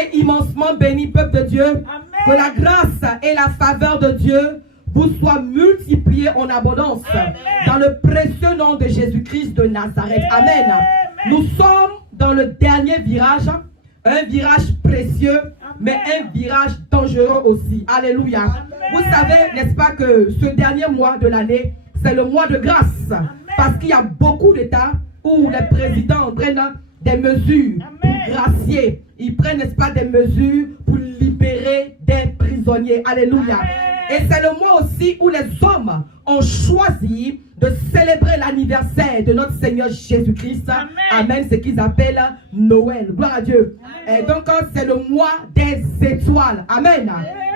Soyez immensement bénis, peuple de Dieu. Amen. Que la grâce et la faveur de Dieu vous soient multipliées en abondance. Amen. Dans le précieux nom de Jésus-Christ de Nazareth. Amen. Amen. Nous sommes dans le dernier virage. Un virage précieux, mais un virage dangereux aussi. Alléluia. Amen. Vous savez, n'est-ce pas, que ce dernier mois de l'année, c'est le mois de grâce. Amen. Parce qu'il y a beaucoup d'États où les présidents prennent des mesures pour gracier. Ils prennent, n'est-ce pas, des mesures pour libérer des prisonniers. Alléluia. Amen. Et c'est le mois aussi où les hommes ont choisi de célébrer l'anniversaire de notre Seigneur Jésus-Christ. Amen. Amen. Ce qu'ils appellent Noël. Gloire à Dieu. Amen. Et donc, c'est le mois des étoiles. Amen.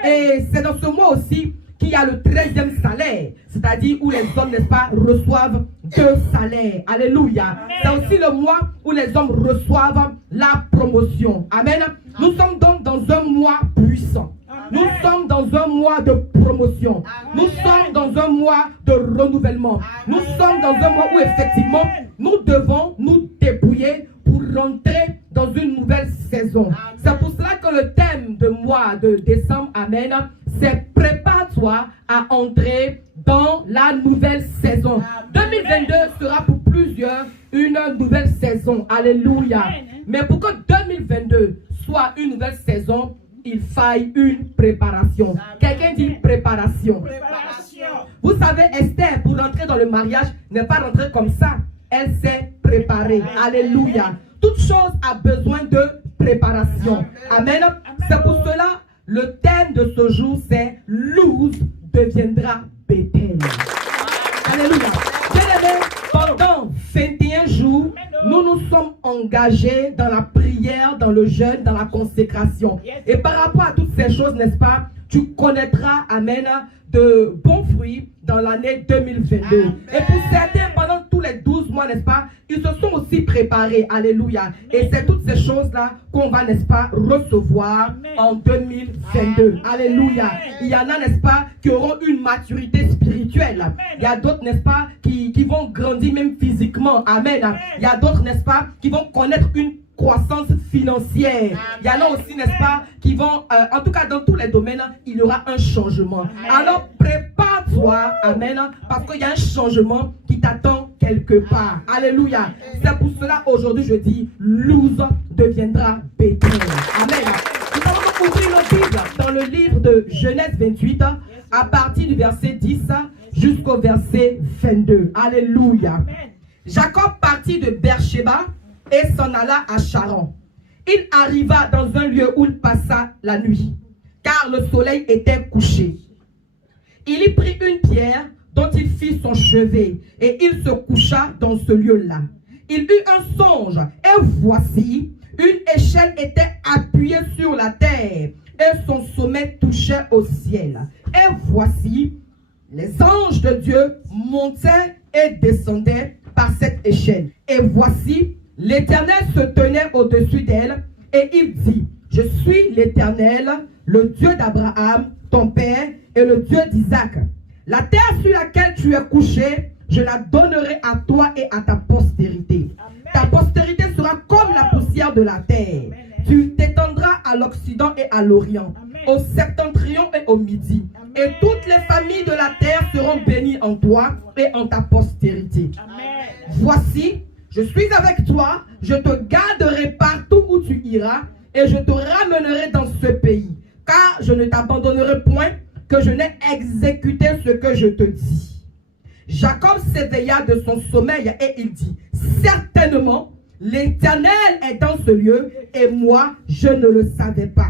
Et c'est dans ce mois aussi qu'il y a le 13e salaire. C'est-à-dire où les hommes, n'est-ce pas, reçoivent 2 salaires. Alléluia. C'est aussi le mois où les hommes reçoivent la promotion. Amen. Nous sommes donc dans un mois puissant. Nous sommes dans un mois de promotion. Nous sommes dans un mois de renouvellement. Nous sommes dans un mois où effectivement nous devons nous dépouiller pour rentrer dans une nouvelle saison. C'est pour cela que le thème de mois de décembre, amen, c'est prépare-toi à entrer dans la nouvelle saison. 2022 sera pour plusieurs une nouvelle saison. Alléluia. Mais pour que 2022 soit une nouvelle saison, il faille une préparation. Quelqu'un dit préparation. Préparation. Vous savez, Esther, pour rentrer dans le mariage, n'est pas rentrée comme ça. Elle s'est préparée. Alléluia. Toute chose a besoin de préparation. Amen. C'est pour cela, le thème de ce jour, c'est Luz deviendra Bethel. Alléluia. Bien-aimés, pendant 21 jours, nous nous sommes engagés dans la prière, dans le jeûne, dans la consécration. Et par rapport à toutes ces choses, n'est-ce pas, tu connaîtras, amen, de bons fruits dans l'année 2022. Amen. Et pour certains, pendant tous les 12 mois, n'est-ce pas, ils se sont aussi préparés. Alléluia. Et c'est toutes ces choses-là qu'on va, n'est-ce pas, recevoir en 2022. Alléluia. Il y en a, n'est-ce pas, qui auront une maturité spirituelle. Il y a d'autres, n'est-ce pas, qui vont grandir même physiquement. Amen. Il y a d'autres, n'est-ce pas, qui vont connaître une croissance financière. Il y en a aussi, n'est-ce pas, qui vont, en tout cas dans tous les domaines, il y aura un changement. Alors prépare-toi, amen, parce qu'il y a un changement qui t'attend quelque part. Alléluia. C'est pour cela aujourd'hui je dis, Luz deviendra Bethel. Amen. Nous allons ouvrir nos Bibles dans le livre de Genèse 28, à partir du verset 10 jusqu'au verset 22. Alléluia. Jacob partit de Beersheba et s'en alla à Charan. Il arriva dans un lieu où il passa la nuit, car le soleil était couché. Il y prit une pierre dont il fit son chevet, et il se coucha dans ce lieu-là. Il eut un songe, et voici, une échelle était appuyée sur la terre, et son sommet touchait au ciel. Et voici, les anges de Dieu montaient et descendaient par cette échelle. Et voici, l'Éternel se tenait au-dessus d'elle et il dit, je suis l'Éternel, le Dieu d'Abraham, ton père, et le Dieu d'Isaac. La terre sur laquelle tu es couché, je la donnerai à toi et à ta postérité. Amen. Ta postérité sera comme la poussière de la terre. Amen. Tu t'étendras à l'Occident et à l'Orient, au septentrion et au Midi. Amen. Et toutes les familles de la terre seront bénies en toi et en ta postérité. Amen. Voici, je suis avec toi, je te garderai partout où tu iras et je te ramènerai dans ce pays. Car je ne t'abandonnerai point que je n'ai exécuté ce que je te dis. Jacob s'éveilla de son sommeil et il dit, certainement, l'Éternel est dans ce lieu et moi, je ne le savais pas.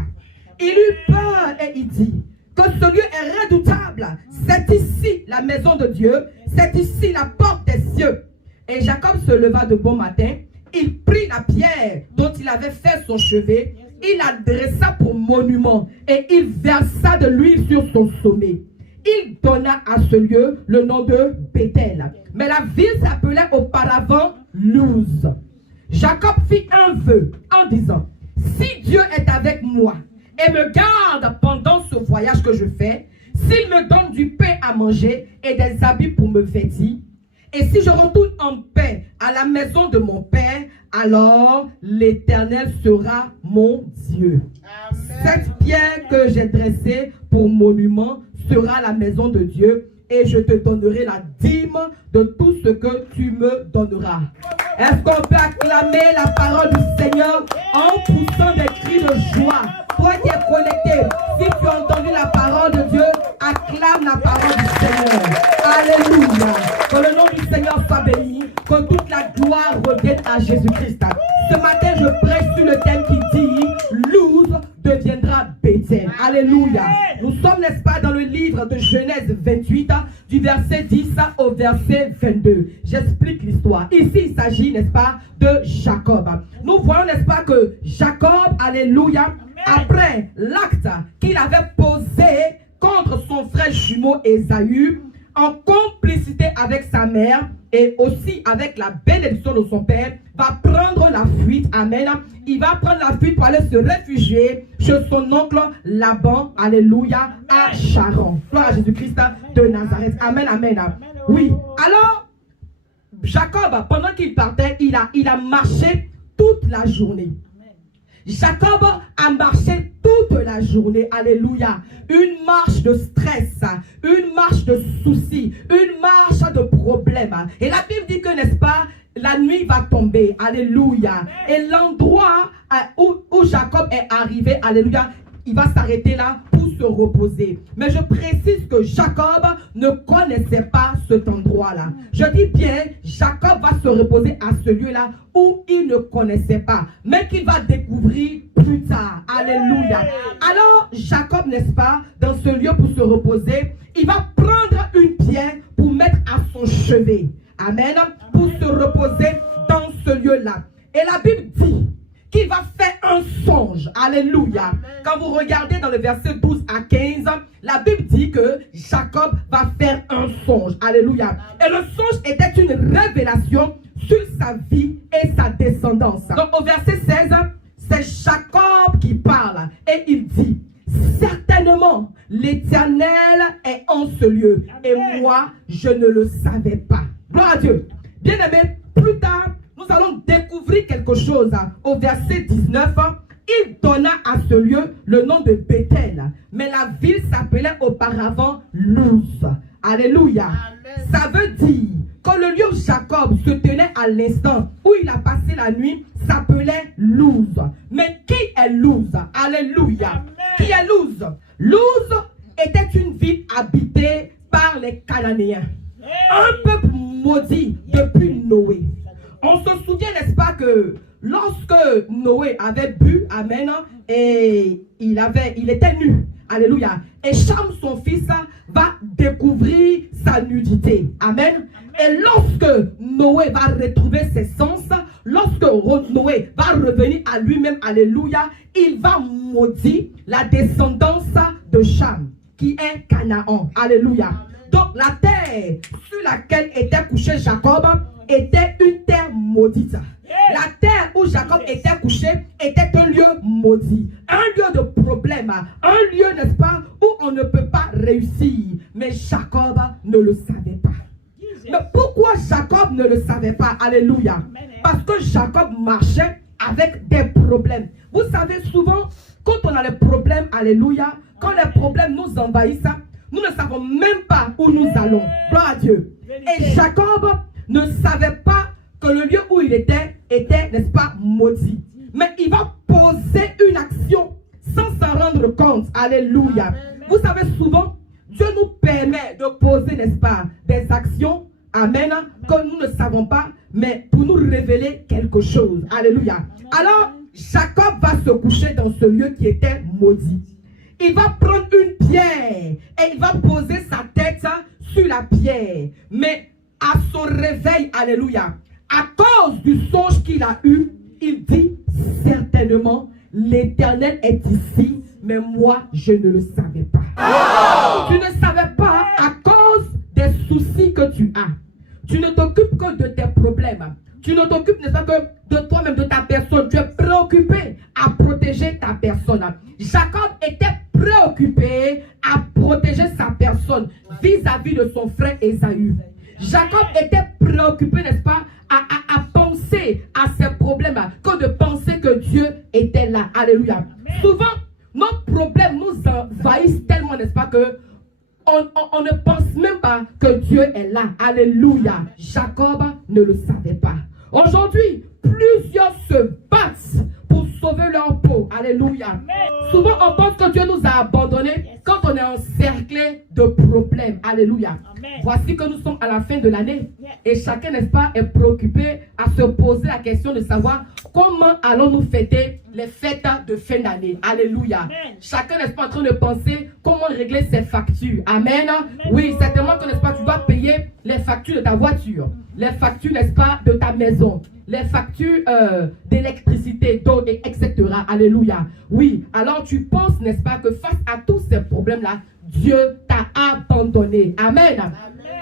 Il eut peur et il dit, que ce lieu est redoutable. C'est ici la maison de Dieu, c'est ici la porte des cieux. Et Jacob se leva de bon matin, il prit la pierre dont il avait fait son chevet, il la dressa pour monument et il versa de l'huile sur son sommet. Il donna à ce lieu le nom de Bethel. Mais la ville s'appelait auparavant Luz. Jacob fit un vœu en disant, si Dieu est avec moi et me garde pendant ce voyage que je fais, s'il me donne du pain à manger et des habits pour me vêtir, et si je retourne en paix à la maison de mon père, alors l'Éternel sera mon Dieu. Cette pierre que j'ai dressée pour monument sera la maison de Dieu, et je te donnerai la dîme de tout ce que tu me donneras. Est-ce qu'on peut acclamer la parole du Seigneur en poussant des cris de joie? Toi qui es connecté, si tu as entendu la parole de Dieu, acclame la parole du Seigneur. Alléluia. Que le nom du Seigneur soit béni, que toute la gloire revienne à Jésus-Christ. Ce matin, je prêche sur le thème qui dit « Loose deviendra Bethel ». Alléluia. Nous sommes, n'est-ce pas, dans le livre de Genèse 28, du verset 10 au verset 22. J'explique l'histoire. Ici, il s'agit, n'est-ce pas, de Jacob. Nous voyons, n'est-ce pas, que Jacob, alléluia, après l'acte qu'il avait posé contre son frère jumeau Ésaü, en complicité avec sa mère et aussi avec la bénédiction de son père, va prendre la fuite. Amen. Il va prendre la fuite pour aller se réfugier chez son oncle Laban, alléluia, à Charan. Gloire à Jésus-Christ de Nazareth. Amen, amen. Oui. Alors, Jacob, pendant qu'il partait, il a marché toute la journée. Jacob a marché toute la journée, alléluia. Une marche de stress, une marche de soucis, une marche de problèmes. Et la Bible dit que, n'est-ce pas, la nuit va tomber, alléluia. Et l'endroit où Jacob est arrivé, alléluia, il va s'arrêter là pour se reposer. Mais je précise que Jacob ne connaissait pas cet endroit-là. Je dis bien, Jacob va se reposer à ce lieu-là où il ne connaissait pas, mais qu'il va découvrir plus tard. Alléluia. Alors, Jacob, n'est-ce pas, dans ce lieu pour se reposer, il va prendre une pierre pour mettre à son chevet. Amen. Pour se reposer dans ce lieu-là. Et la Bible dit qu'il va faire un songe. Alléluia. Quand vous regardez dans le verset 12 à 15, la Bible dit que Jacob va faire un songe. Alléluia. Et le songe était une révélation sur sa vie et sa descendance. Donc au verset 16, c'est Jacob qui parle et il dit: certainement l'Éternel est en ce lieu et moi je ne le savais pas. Gloire à Dieu. Bien aimé, plus tard nous allons découvrir quelque chose. Au verset 19, il donna à ce lieu le nom de Bethel, mais la ville s'appelait auparavant Luz. Alléluia. Amen. Ça veut dire que le lieu où Jacob se tenait à l'instant où il a passé la nuit s'appelait Luz. Mais qui est Luz? Alléluia. Amen. Qui est Luz? Luz était une ville habitée par les Cananéens. Un peuple maudit depuis Noé. On se souvient, n'est-ce pas, que lorsque Noé avait bu, amen, et il était nu, alléluia, et Cham, son fils, va découvrir sa nudité, amen. Et lorsque Noé va retrouver ses sens, lorsque Noé va revenir à lui-même, alléluia, il va maudire la descendance de Cham, qui est Canaan, alléluia. Donc la terre sur laquelle était couché Jacob était une terre maudite. La terre où Jacob était couché était un lieu maudit, un lieu de problème, un lieu, n'est-ce pas, où on ne peut pas réussir. Mais Jacob ne le savait pas. Mais pourquoi Jacob ne le savait pas? Alléluia. Parce que Jacob marchait avec des problèmes. Vous savez, souvent, quand on a des problèmes, alléluia, quand les problèmes nous envahissent, nous ne savons même pas où nous allons. Gloire à Dieu. Et Jacob ne savait pas que le lieu où il était, n'est-ce pas, maudit. Mais il va poser une action sans s'en rendre compte. Alléluia. Amen. Vous savez, souvent, Dieu nous permet de poser, n'est-ce pas, des actions, amen, que nous ne savons pas, mais pour nous révéler quelque chose. Alléluia. Alors, Jacob va se coucher dans ce lieu qui était maudit. Il va prendre une pierre et il va poser sa tête sur la pierre. Mais à son réveil, alléluia, à cause du songe qu'il a eu, il dit: certainement l'Éternel est ici, mais moi je ne le savais pas. Oh! Tu ne savais pas à cause des soucis que tu as. Tu ne t'occupes que de tes problèmes. Tu ne t'occupes, n'est-ce pas, que de toi-même, de ta personne. Tu es préoccupé à protéger ta personne. Jacob était préoccupé à protéger sa personne vis-à-vis de son frère Ésaü. Jacob était préoccupé, n'est-ce pas, à penser à ses problèmes, que de penser que Dieu était là. Alléluia. Souvent, nos problèmes nous envahissent tellement, n'est-ce pas, que on ne pense même pas que Dieu est là. Alléluia. Jacob ne le savait pas. Aujourd'hui, plusieurs se battent pour sauver leur peau. Alléluia. Souvent, on pense que Dieu nous a abandonnés quand on est encerclé de problèmes. Alléluia. Voici que nous sommes à la fin de l'année et chacun, n'est-ce pas, est préoccupé à se poser la question de savoir comment allons-nous fêter les fêtes de fin d'année. Alléluia. Chacun, n'est-ce pas, en train de penser comment régler ses factures. Amen. Oui, certainement que, n'est-ce pas, tu dois payer les factures de ta voiture, les factures, n'est-ce pas, de ta maison, les factures d'électricité, d'eau, etc. Alléluia. Oui, alors tu penses, n'est-ce pas, que face à tous ces problèmes-là, Dieu t'a abandonné. Amen.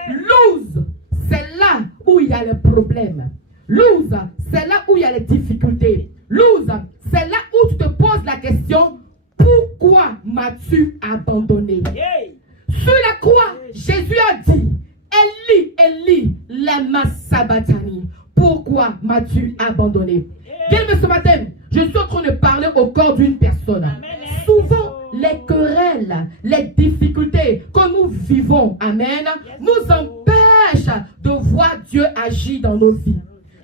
Lose, c'est là où il y a les problèmes. Lose, c'est là où il y a les difficultés. Lose, c'est là où tu te poses la question, pourquoi m'as-tu abandonné? Sur la croix, Jésus a dit, Eli, Eli, lama sabachthani. Pourquoi m'as-tu abandonné? Bien-aimé, ce matin, je suis en train de parler au corps d'une personne. Souvent, les querelles, les difficultés que nous vivons, amen, nous empêchent de voir Dieu agir dans nos vies.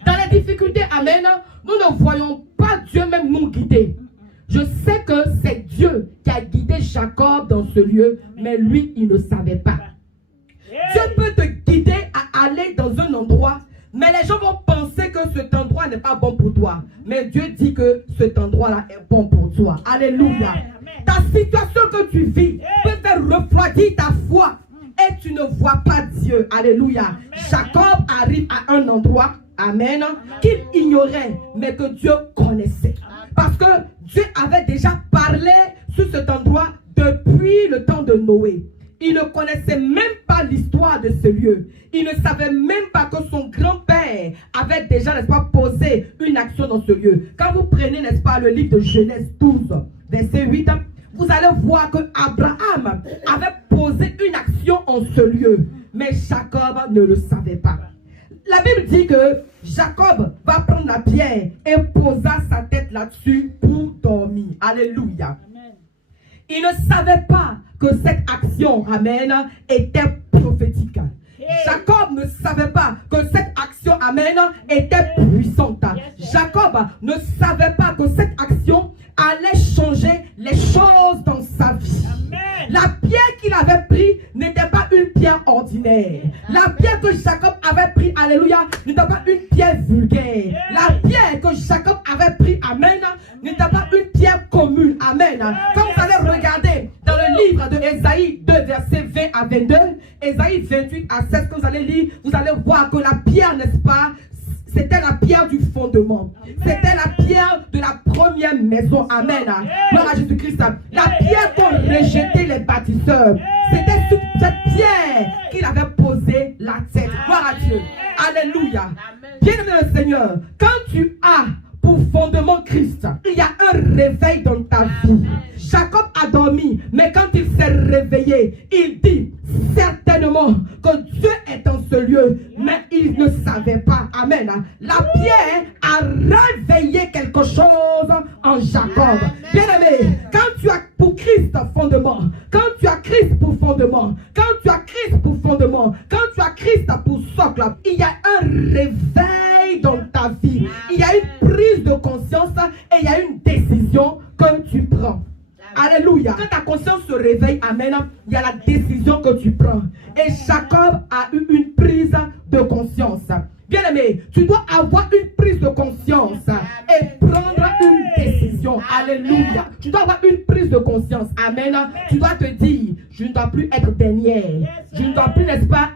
Dans les difficultés, amen, nous ne voyons pas Dieu même nous guider. Je sais que c'est Dieu qui a guidé Jacob dans ce lieu, mais lui, il ne savait pas. Dieu peut te guider à aller dans un endroit, mais les gens vont penser que cet endroit n'est pas bon pour toi. Mais Dieu dit que cet endroit-là est bon pour toi. Alléluia. Ta situation que tu vis peut faire refroidir ta foi et tu ne vois pas Dieu. Alléluia. Jacob arrive à un endroit, amen, qu'il ignorait, mais que Dieu connaissait. Parce que Dieu avait déjà parlé sur cet endroit depuis le temps de Noé. Il ne connaissait même pas l'histoire de ce lieu. Il ne savait même pas que son grand-père avait déjà, n'est-ce pas, posé une action dans ce lieu. Quand vous prenez, n'est-ce pas, le livre de Genèse 12, verset 8, vous allez voir que Abraham avait posé une action en ce lieu. Mais Jacob ne le savait pas. La Bible dit que Jacob va prendre la pierre et posa sa tête là-dessus pour dormir. Alléluia. Il ne savait pas que cette action, amen, était prophétique. Jacob ne savait pas que cette action, amen, était puissante. Jacob ne savait pas que cette action allait changer les choses dans sa vie. La pierre qu'il avait prise n'était pas une pierre ordinaire. La pierre que Jacob avait prise, alléluia, n'était pas une pierre vulgaire. La pierre que Jacob avait prise, amen, n'était pas une pierre commune, amen. Quand vous allez regarder dans le livre de Ésaïe 2, versets 20 à 22, Ésaïe 28 à 16, que vous allez lire, vous allez voir que la pierre, n'est-ce pas, c'était la pierre du fondement. C'était la pierre de la première maison. Amen. Gloire à Jésus-Christ. La pierre qu'ont rejeté les bâtisseurs. C'était sur cette pierre qu'il avait posé la tête. Gloire à Dieu. Alléluia. Bien-aimé le Seigneur, quand tu as pour fondement Christ, il y a un réveil dans ta vie. Jacob a dormi, mais quand il s'est réveillé, il dit certainement que Dieu est dans ce lieu, mais il ne savait pas. Amen. La pierre a réveillé quelque chose en Jacob. Bien-aimé, quand tu as pour Christ fondement, quand tu as Christ pour fondement, quand tu as Christ pour fondement, quand tu as Christ pour socle, il y a un réveil dans ta vie. Il y a une prise de conscience et il y a une décision que tu prends. Alléluia. Quand ta conscience se réveille, amen, il y a la décision que tu prends. Et Jacob a eu une prise de conscience. Bien aimé, tu dois avoir une prise de conscience et prendre une décision. Alléluia. Tu dois avoir une prise de conscience. Amen. Tu dois te dire, je ne dois plus être dernière. Je ne dois plus, n'est-ce pas,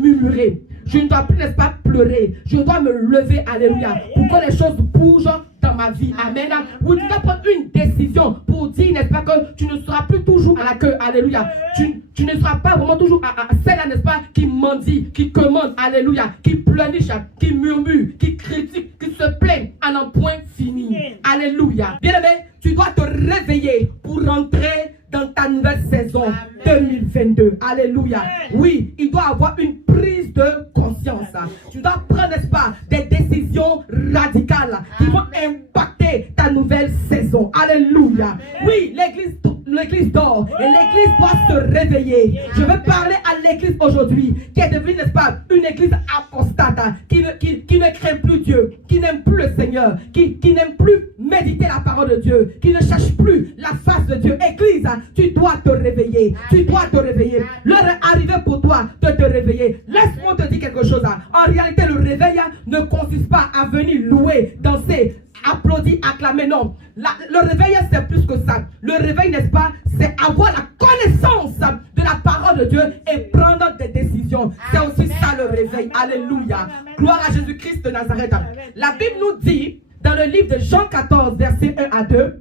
murmurer. Je ne dois plus, n'est-ce pas, pleurer. Je dois me lever, alléluia, pour que les choses bougent dans ma vie. Amen. Oui, tu dois prendre une décision pour dire, n'est-ce pas, que tu ne seras plus toujours à la queue. Alléluia. Tu ne seras pas vraiment toujours à celle-là, n'est-ce pas, qui mendie, qui commande, alléluia, qui pleurniche, qui murmure, qui critique, qui se plaint à n'en point fini. Alléluia. Bien aimé, tu dois te réveiller pour rentrer dans ta nouvelle saison 2022. Alléluia. Oui, il doit avoir une prise de conscience. Tu dois prendre, n'est-ce pas, des décisions radicales qui vont impacter ta nouvelle saison. Alléluia. Oui, l'église dort et l'église doit se réveiller. Je veux parler à l'église aujourd'hui qui est devenue, n'est-ce pas, une église apostate, qui ne craint plus Dieu, qui n'aime plus le Seigneur, qui n'aime plus méditer la parole de Dieu, qui ne cherche plus la face de Dieu. Église, tu dois te réveiller. Tu dois te réveiller. L'heure est arrivée pour toi de te réveiller. Laisse-moi te dire quelque chose. En réalité, le réveil ne consiste pas à venir louer, danser, applaudir, acclamer. Non. Le réveil, c'est plus que ça. Le réveil, n'est-ce pas, c'est avoir la connaissance de la parole de Dieu et prendre des décisions. C'est aussi ça le réveil. Alléluia. Gloire à Jésus-Christ de Nazareth. La Bible nous dit, dans le livre de Jean 14, versets 1 à 2,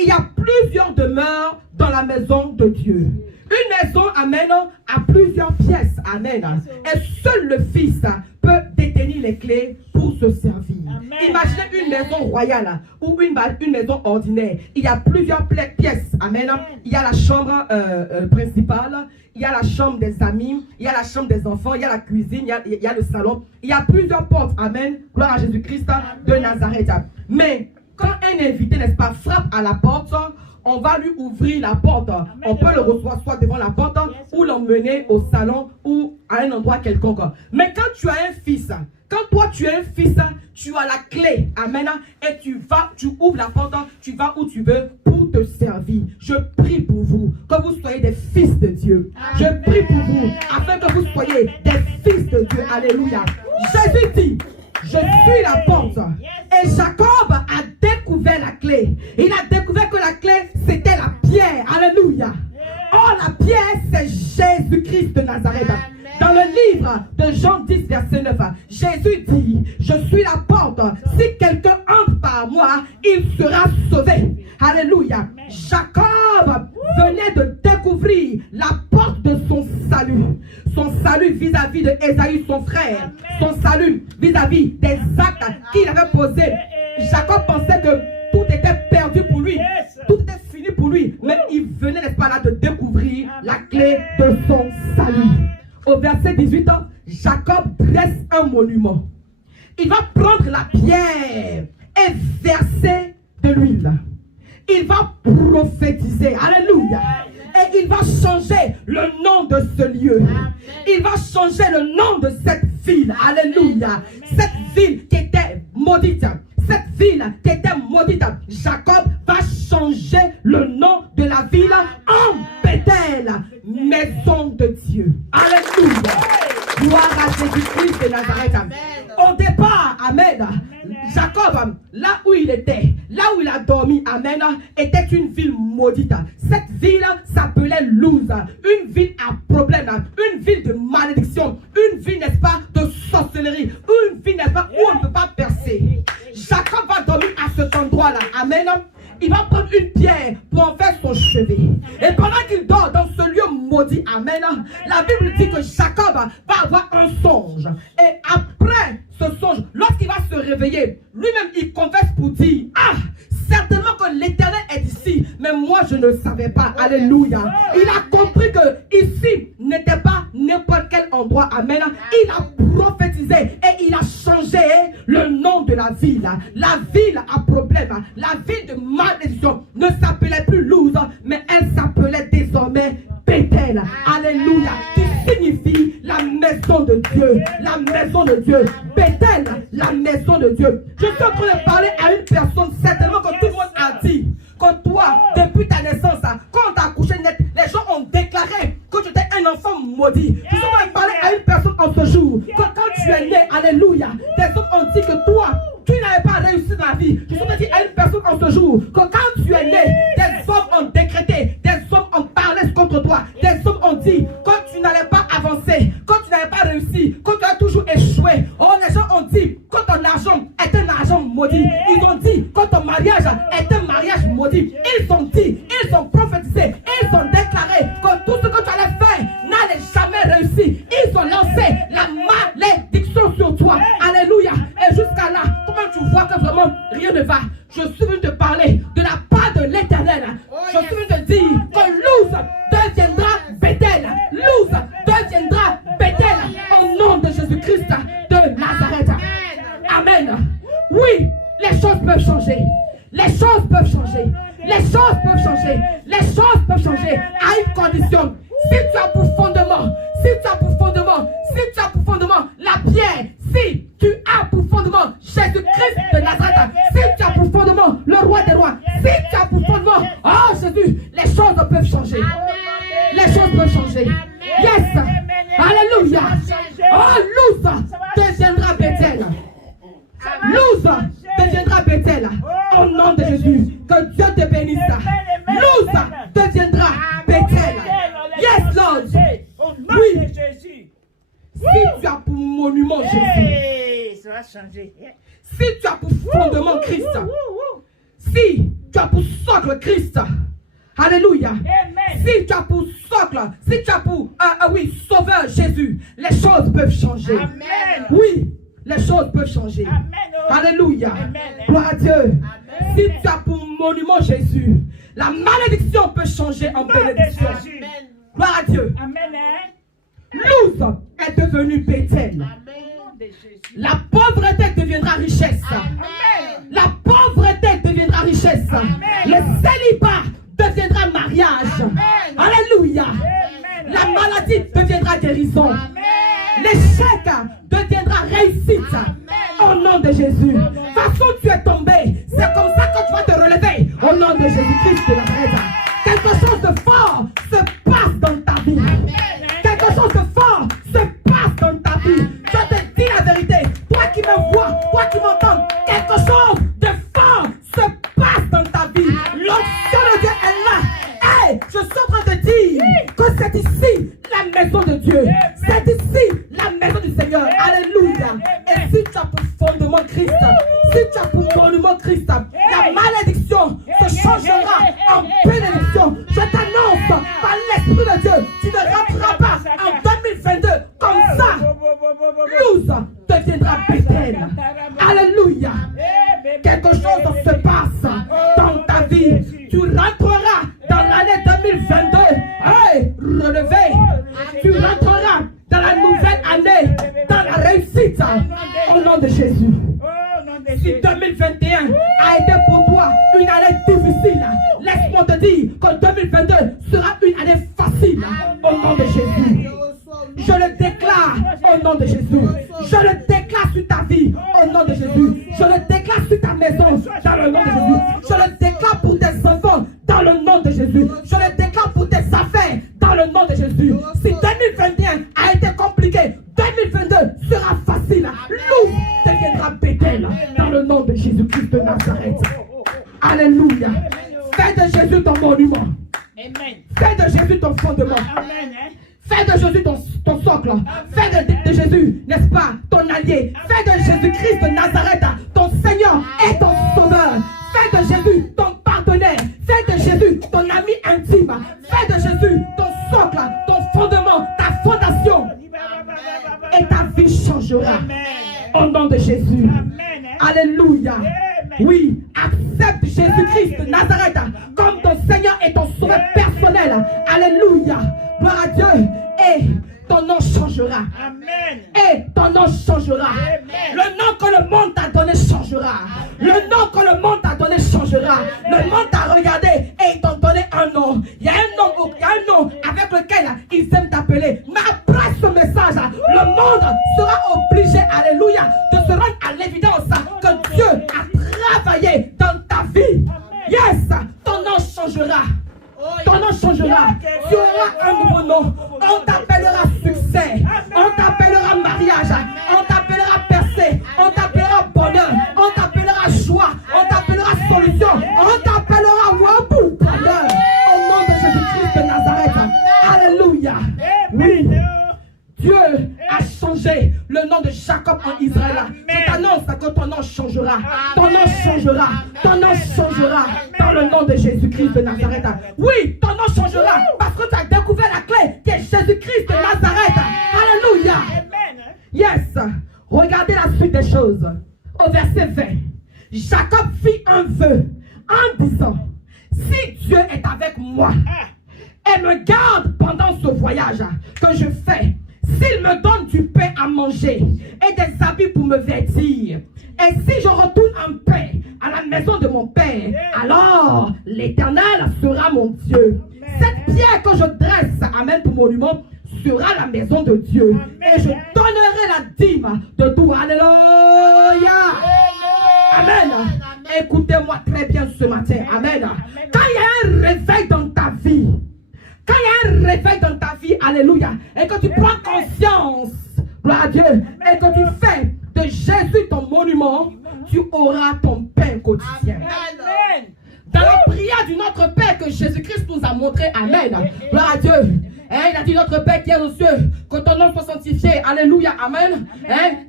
il y a plusieurs demeures dans la maison de Dieu. Une maison, amen, a plusieurs pièces, amen. Et seul le Fils peut détenir les clés pour se servir. Amen. Imaginez une maison royale ou une maison ordinaire. Il y a plusieurs pièces, amen. Il y a la chambre principale, il y a la chambre des amis, il y a la chambre des enfants, il y a la cuisine, il y a le salon. Il y a plusieurs portes, amen. Gloire à Jésus-Christ de Nazareth. Mais quand un invité, n'est-ce pas, frappe à la porte, on va lui ouvrir la porte. On peut le recevoir soit devant la porte ou l'emmener au salon ou à un endroit quelconque. Mais quand tu as un fils, quand toi tu es un fils, tu as la clé, amen, et tu ouvres la porte, tu vas où tu veux pour te servir. Je prie pour vous, que vous soyez des fils de Dieu. Je prie pour vous, afin que vous soyez des fils de Dieu. Alléluia. Jésus dit, je suis la porte. Et Jacob a découvert la clé. Il a découvert que la clé, c'était la pierre. Alléluia. Oh, la pierre, c'est Jésus-Christ de Nazareth. Dans le livre de Jean 10, verset 9, Jésus dit, je suis la porte. Si quelqu'un entre par moi, il sera sauvé. Alléluia. Jacob venait de découvrir la porte de son salut. Son salut vis-à-vis de Ésaü, son frère. Son salut vis-à-vis des actes qu'il avait posés. Jacob pensait que tout était perdu pour lui. Tout était fini pour lui. Mais il venait, n'est-ce pas là, de découvrir la clé de son salut. Au verset 18, Jacob dresse un monument. Il va prendre la pierre et verser de l'huile. Il va prophétiser. Alléluia. Et il va changer le nom de ce lieu. Il va changer le nom de cette ville. Alléluia. Cette ville qui était maudite. Cette ville qui était maudite. Jacob va changer le nom de la ville en Bethel. Maison de Dieu. Alléluia. Gloire à Jésus-Christ de Nazareth. Au départ, amen, Jacob, là où il était, là où il a dormi, amen, était une ville maudite. Cette ville s'appelait Luz, une ville à problème, une ville de malédiction, une ville, n'est-ce pas, de sorcellerie, une ville, n'est-ce pas, où on ne peut pas percer. Jacob va dormir à cet endroit-là, amen. Il va prendre une pierre pour en faire son chevet. Et pendant qu'il dort dans ce lieu maudit, amen, la Bible dit que Jacob va avoir un songe. Et après ce songe, lorsqu'il va se réveiller, lui-même il confesse pour dire, ah, certainement que l'Éternel est ici, mais moi je ne savais pas. Alléluia. Il a compris que ici n'était pas n'importe quel endroit. Amen. Il a prophétisé et il a changé le nom de la ville. La ville à problème, la ville de malédiction ne s'appelait plus Luz, mais elle s'appelait désormais Bethel. Alléluia. Qui signifie la maison de Dieu. La maison de Dieu. Bethel, la maison de Dieu. Je suis en train de parler à une personne, certainement que tout le monde a dit que toi, depuis ta naissance, quand on t'a accouché net, les gens ont déclaré que tu étais un enfant maudit. Je suis en train de parler à une personne en ce jour, que quand tu es né, alléluia, des hommes ont dit que toi, tu n'avais pas réussi dans la vie. Je suis en train de dire à une personne en ce jour, que quand tu es né, des hommes ont décrété, des hommes ont parlé contre toi, des hommes ont dit que tu n'allais pas avancer, que tu n'avais pas réussi, que tu as toujours échoué. Oh, les gens ont dit que ton argent est un argent maudit. Ils ont dit que ton mariage est un mariage maudit. Ils ont dit, ils ont prophétisé, ils ont déclaré que tout ce que tu allais faire n'allait jamais réussir. Ils ont lancé la malédiction sur toi. Alléluia. Et jusqu'à là, comment tu vois que vraiment rien ne va? Je suis venu te parler de la part de l'Éternel. Je suis venu te dire que Luz deviendra Bethel. Luz deviendra Bethel au nom de Jésus-Christ de Nazareth. Amen. Oui, les choses peuvent changer. Les choses peuvent changer. Les choses peuvent changer. Les choses peuvent changer à une condition. Si tu as pour fondement, si tu as pour fondement, si tu as pour fondement la pierre, si tu as pour fondement Jésus-Christ de Nazareth, si tu as pour fondement le roi des rois, si tu as pour fondement, oh Jésus, les choses peuvent changer. Les choses peuvent changer. Yes. Alléluia. Oh, Luz deviendra Bethel. Luz deviendra Bethel. Au nom de Jésus. Que Dieu te bénisse. Luz deviendra Bethel. Yes, Lord. Oui. Si tu as pour monument Jésus. Ça va changer. Si tu as pour fondement Christ. Si tu as pour socle Christ. Alléluia. Si tu as pour socle, si tu as pour, sauveur Jésus, les choses peuvent changer. Amen. Oui, les choses peuvent changer. Amen. Alléluia. Amen. Gloire à Dieu. Amen. Si tu as pour monument Jésus, la malédiction peut changer en bénédiction. Gloire à Dieu. Amen. Luz est devenue Bethel. La pauvreté deviendra richesse. Amen. La pauvreté deviendra richesse. Amen. Le célibat deviendra mariage. Amen. Alléluia. Amen. La maladie deviendra guérison. Amen. L'échec deviendra réussite. Au nom de Jésus. De toute façon, tu es tombé. C'est comme ça que tu vas te relever. Au nom de Jésus-Christ de Nazareth. Quelque chose de fort se passe dans ta vie. Quelque chose de fort se passe dans ta vie. Je te dis la vérité. Toi qui me vois, toi qui m'entends, quelque chose de fort se passe dans ta vie. L'onction de Dieu est là. Hey, je suis en train de dire que c'est ici la maison de Dieu. C'est ici la maison du Seigneur. Alléluia. Et si tu as pour fondement Christ, si tu as pour monument Christ, la malédiction se changera en bénédiction. Je t'annonce par l'Esprit de Dieu, tu ne rentreras pas en 2022 comme ça. Luz deviendra Bethel. Alléluia. Quelque chose se passe dans ta vie. Tu rentreras dans l'année 2022. Hey, relevé. Tu rentreras dans la nouvelle année, dans la réussite. Au nom de Jésus. Si 2021 a été pour toi une année difficile, laisse-moi te dire que 2022 sera une année facile. Au nom de Jésus. Je le déclare au nom de Jésus. Je le déclare sur ta vie au nom de Jésus. Je le déclare sur ta maison dans le nom de Jésus. Je le déclare pour tes enfants dans le nom de Jésus. Je le déclare pour tes affaires dans le nom de Jésus. Si 2021 a été compliqué, 2022 sera facile. Luz deviendra Bethel dans le nom de Jésus-Christ de Nazareth. Alléluia. Fais de Jésus ton monument. Fais de Jésus ton fondement. Fais de Jésus ton socle. Fais de Jésus, n'est-ce pas, ton allié. Fais de Jésus-Christ de Nazareth ton Seigneur et ton Sauveur. Fais de Jésus ton partenaire. Fais de Jésus ton ami intime. Fais de Jésus ton socle, ton fondement, ta fondation. Et ta vie changera. Au nom de Jésus. Alléluia. Oui, accepte Jésus-Christ de Nazareth comme ton Seigneur et ton Sauveur personnel. Alléluia. Gloire à Dieu. Et ton nom changera. Amen. Et ton nom changera. Amen. Le nom que le monde t'a donné changera. Le nom que le monde t'a donné changera. Le monde t'a regardé et ils t'ont donné un nom. Il y a un nom avec lequel ils aiment t'appeler. Mais après ce message, le monde sera obligé, alléluia, de se rendre à l'évidence que Dieu a travaillé dans ta vie. Yes, ton nom changera. Ton nom changera. Tu auras un nouveau nom. On t'appellera succès. On t'appellera mariage. On t'appellera percée. On t'appellera bonheur. On t'appellera joie. On t'appellera solution. On t'appellera wabou. Au nom de Jésus-Christ de Nazareth. Alléluia. Oui. Dieu a changé le nom de Jacob en Israël. Je t'annonce que ton nom changera. Ton nom changera. Ton nom changera. Dans le nom de Jésus-Christ de Nazareth. Oui, ton nom changera. Parce que tu as découvert la clé qui est Jésus-Christ de Nazareth. Alléluia. Yes. Regardez la suite des choses. Au verset 20. Jacob fit un vœu en disant: si Dieu est avec moi et me garde pendant ce voyage que je fais, s'il me donne du pain à manger et des habits pour me vêtir, et si je retourne en paix à la maison de mon Père, alors l'Éternel sera mon Dieu. Cette pierre que je dresse, amen, pour monument, sera la maison de Dieu. Et je donnerai la dîme de tout. Alléluia. Amen. Écoutez-moi très bien ce matin. Amen. Quand il y a un réveil dans ta vie, quand il y a un réveil dans ta vie, alléluia, et que tu prends conscience, gloire à Dieu, et que tu fais de Jésus ton monument, tu auras ton pain quotidien. Dans la prière du Notre Père que Jésus-Christ nous a montré, amen, gloire à Dieu. Il a dit notre Père qui est aux cieux, que ton nom soit sanctifié, alléluia, amen.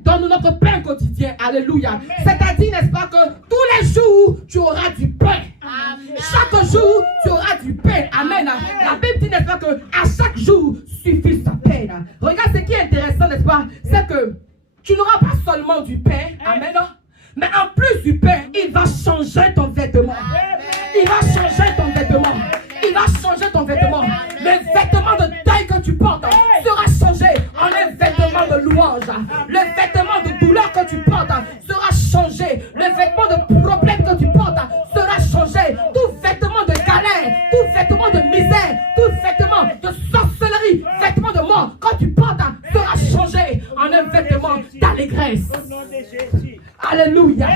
Donne-nous notre pain quotidien, alléluia. C'est-à-dire, n'est-ce pas, que tous les jours, tu auras du pain. Amen. Chaque jour, tu auras du pain, amen. La Bible dit, n'est-ce pas, que à chaque jour suffit sa peine. Regarde, ce qui est intéressant, n'est-ce pas, c'est que tu n'auras pas seulement du pain, amen, mais en plus du pain, il va changer ton vêtement. Il va changer ton vêtement. Il va changer ton vêtement. Le vêtement de deuil que tu portes sera changé en un vêtement de louange. Le vêtement de douleur que tu portes sera changé. Le vêtement de problème que tu portes sera changé. Tout vêtement de galère, tout vêtement de misère, tout vêtement de sorcellerie, vêtement de mort que tu portes sera changé en un vêtement d'allégresse. Alléluia.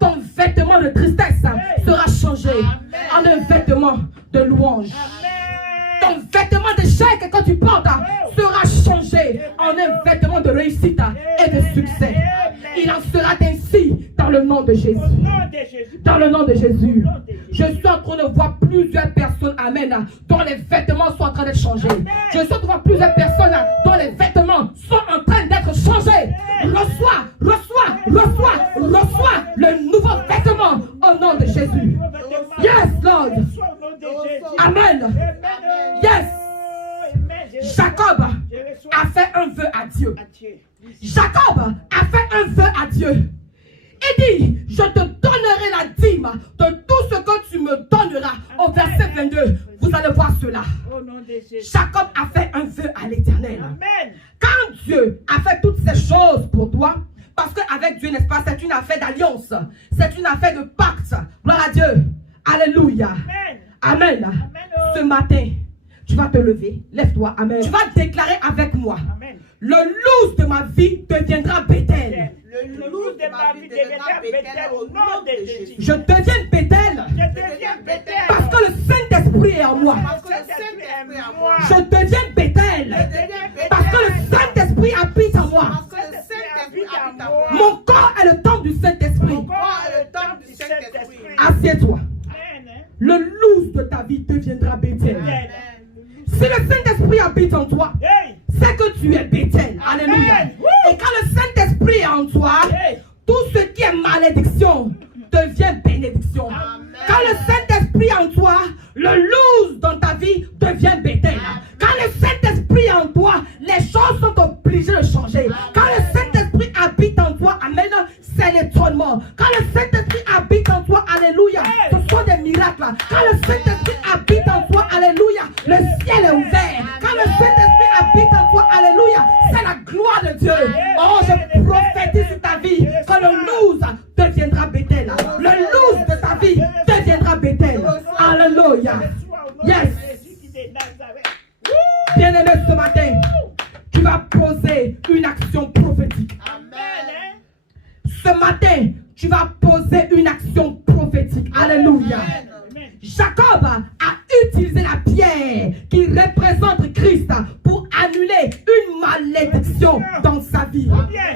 Ton vêtement de tristesse sera changé en un vêtement de louange. Ton vêtement d'échec que tu portes sera changé en un vêtement de réussite et de succès. Il en sera ainsi dans le nom de Jésus. Dans le nom de Jésus. Je suis en train de voir plusieurs personnes, amen, dont les vêtements sont en train d'être changés. Je suis en train de voir plusieurs personnes dont les vêtements sont en train d'être changés. Reçois le nouveau vêtement au nom de Jésus. Yes, Lord. Amen. Yes. Jacob a fait un vœu à Dieu. Jacob a fait un vœu à Dieu. Il dit, je te donnerai la dîme de tout ce que tu me donneras. Au verset 22, vous allez voir cela. Jacob a fait un vœu à l'Éternel. Quand Dieu a fait toutes ces choses pour toi, parce qu'avec Dieu, n'est-ce pas, c'est une affaire d'alliance. C'est une affaire de pacte. Gloire à Dieu. Alléluia. Amen. Ce matin, tu vas te lever. Lève-toi. Amen. Tu vas déclarer avec moi. Amen. Le loup de ma vie deviendra Bethel. Le loup de ma vie deviendra Bethel au nom de Jésus. Je deviens Bethel. Parce que le Saint-Esprit est en moi. Je deviens Bethel. Parce que le Saint-Esprit habite en moi. Mon corps est le temple du Saint-Esprit. Assieds-toi. Le loup de ta vie deviendra Bethel. Si le Saint-Esprit habite en toi, c'est que tu es Bethel. Alléluia. Et quand le Saint-Esprit est en toi, tout ce qui est malédiction devient bénédiction. Quand le Saint-Esprit est en toi, le loup dans ta vie devient Bethel. Quand le Saint-Esprit est en toi, les choses sont obligées de changer. Quand le Saint-Esprit habite en toi, amen, c'est l'étonnement. Quand le Saint-Esprit habite en toi, alléluia, ce sont des miracles. Quand le Saint-Esprit habite en toi, alléluia, le ciel est ouvert. Quand le Saint-Esprit habite en toi, alléluia, c'est la gloire de Dieu. Oh, je prophétise sur ta vie que le loup deviendra Bethel. Le loup de ta vie deviendra Bethel. Alléluia. Yes. Bien-aimé, ce matin, tu vas poser une action prophétique. Amen. Ce matin, tu vas poser une action prophétique. Alléluia. Amen. Jacob a utilisé la pierre qui représente Christ pour annuler une malédiction dans sa vie.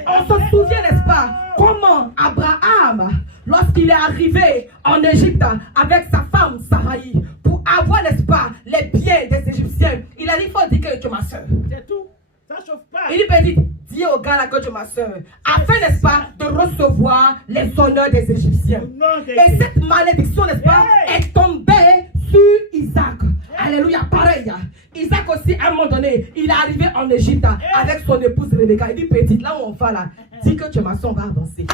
On se souvient, n'est-ce pas, comment Abraham, lorsqu'il est arrivé en Égypte avec sa femme Sarai, pour avoir, n'est-ce pas, les biens des Égyptiens, il a dit, il faut dire que tu es ma soeur. C'est tout. Ça chauffe pas. Il lui dit, dis au gars là que tu es ma soeur, afin, n'est-ce pas, de recevoir les honneurs des Égyptiens. Et cette malédiction, n'est-ce pas, est tombée sur Isaac. Alléluia, pareil. Isaac aussi, à un moment donné, il est arrivé en Égypte avec son épouse Rebecca. Il dit, petite, là où on va là, dis que tu es ma soeur, on va avancer.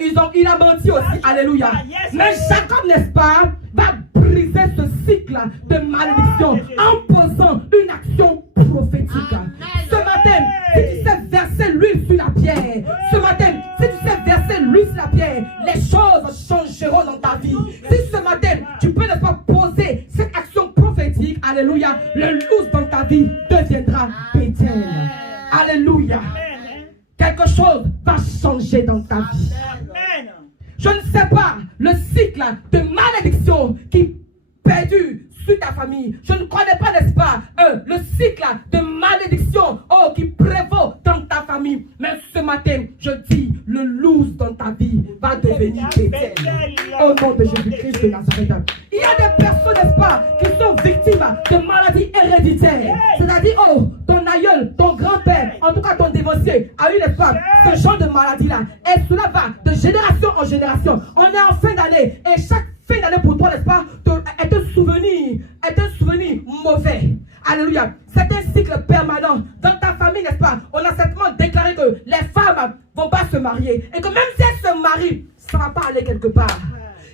Il a menti aussi, alléluia. Mais Jacob, n'est-ce pas, va briser ce cycle de malédiction en posant une action prophétique. Ce matin, si tu sais verser l'huile sur la pierre, ce matin, si tu sais verser lui sur la pierre, les choses changeront dans ta vie. Si ce matin, tu peux ne pas poser cette action prophétique, alléluia, le loose dans ta vie deviendra Bethel. Alléluia. Quelque chose va changer dans ta vie. Amen. Je ne sais pas le cycle de malédiction qui perdure sur ta famille. Je ne connais pas, n'est-ce pas, le cycle de malédiction qui prévaut dans ta famille. Mais ce matin, je dis, le loose dans ta vie va devenir Bethel. Au nom de Jésus-Christ de Nazareth. Il y a des personnes, n'est-ce pas, qui sont victimes de maladies héréditaires. C'est-à-dire, ton aïeul, ton grand-père, en tout cas ton dévancier, a eu, n'est-ce pas, ce genre de maladie-là. Et cela va de génération en génération. On est en fin d'année et chaque fin d'année pour toi, n'est-ce pas, est un souvenir mauvais. Alléluia. C'est un cycle permanent. Dans ta famille, n'est-ce pas, on a certainement déclaré que les femmes ne vont pas se marier. Et que même si elles se marient, ça ne va pas aller quelque part.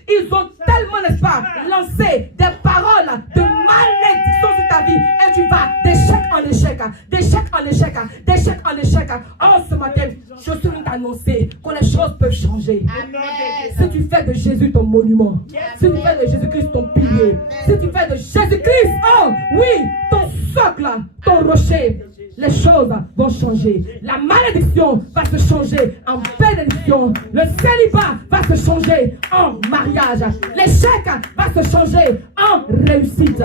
Ils ont tellement, n'est-ce pas, lancé des paroles de malédiction sur ta vie. Et tu vas d'échec en échec, d'échec en échec, d'échec en échec. Oh, ce matin, je suis venu t'annoncer que les choses peuvent changer. Si tu fais de Jésus ton monument, si tu fais de Jésus-Christ ton pilier, si tu fais de Jésus-Christ, oh oui, ton socle, ton rocher, les choses vont changer. La malédiction va se changer en bénédiction. Le célibat va se changer en mariage. L'échec va se changer en réussite.